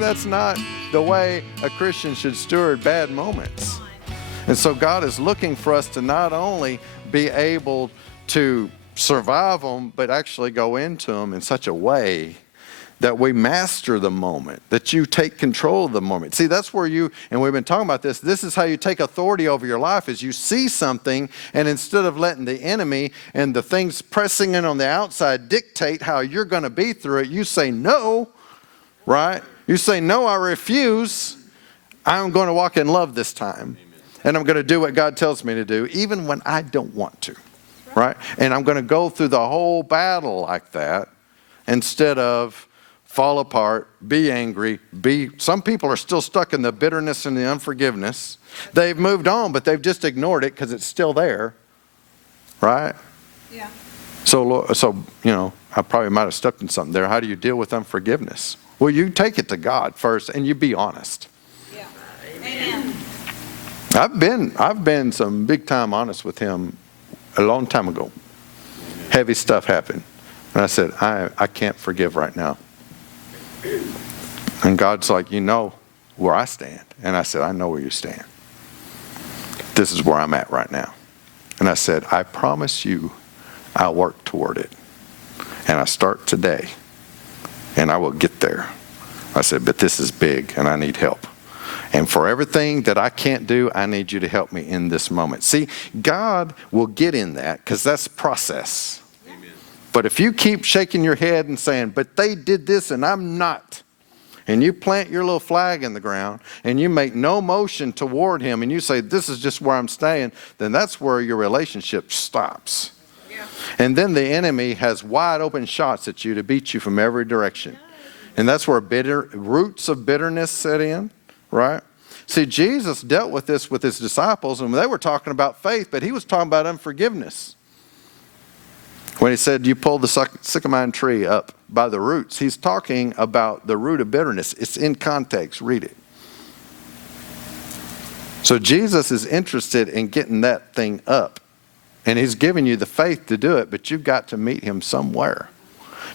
that's not the way a Christian should steward bad moments. And so God is looking for us to not only be able to survive them, but actually go into them in such a way that we master the moment, that you take control of the moment. See, that's where you, and we've been talking about this, this is how you take authority over your life, is you see something, and instead of letting the enemy and the things pressing in on the outside dictate how you're going to be through it, you say no, right? You say, no, I refuse. I'm going to walk in love this time. And I'm going to do what God tells me to do, even when I don't want to, right? And I'm going to go through the whole battle like that instead of fall apart, be angry, some people are still stuck in the bitterness and the unforgiveness. They've moved on, but they've just ignored it because it's still there, right? Yeah. So, you know, I probably might have stepped in something there. How do you deal with unforgiveness? Well, you take it to God first and you be honest. Yeah. Amen. I've been some big time honest with him a long time ago. Heavy stuff happened. And I said, I can't forgive right now. And God's like, you know where I stand. And I said, I know where you stand. This is where I'm at right now. And I said, I promise you I'll work toward it. And I start today. And I will get there. I said, but this is big and I need help. And for everything that I can't do, I need you to help me in this moment. See, God will get in that because that's process. But if you keep shaking your head and saying, but they did this and I'm not, and you plant your little flag in the ground and you make no motion toward him and you say, this is just where I'm staying, then that's where your relationship stops. Yeah. And then the enemy has wide open shots at you to beat you from every direction. And that's where roots of bitterness set in, right? See, Jesus dealt with this with his disciples and they were talking about faith, but he was talking about unforgiveness. When he said you pull the sycamore tree up by the roots, he's talking about the root of bitterness. It's in context. Read it. So Jesus is interested in getting that thing up. And he's giving you the faith to do it, but you've got to meet him somewhere.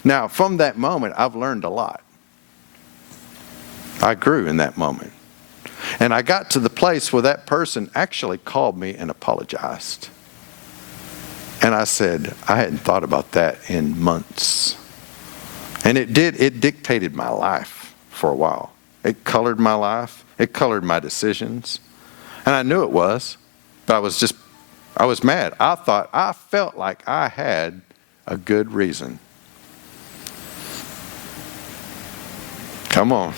Now, from that moment, I've learned a lot. I grew in that moment. And I got to the place where that person actually called me and apologized. And I said, I hadn't thought about that in months. And it dictated my life for a while. It colored my life. It colored my decisions. And I knew it was, but I was mad. I felt like I had a good reason. Come on.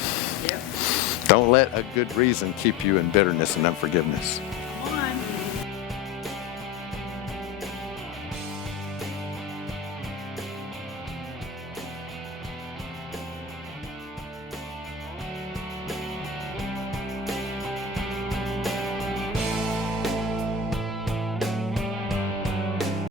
Yep. Don't let a good reason keep you in bitterness and unforgiveness.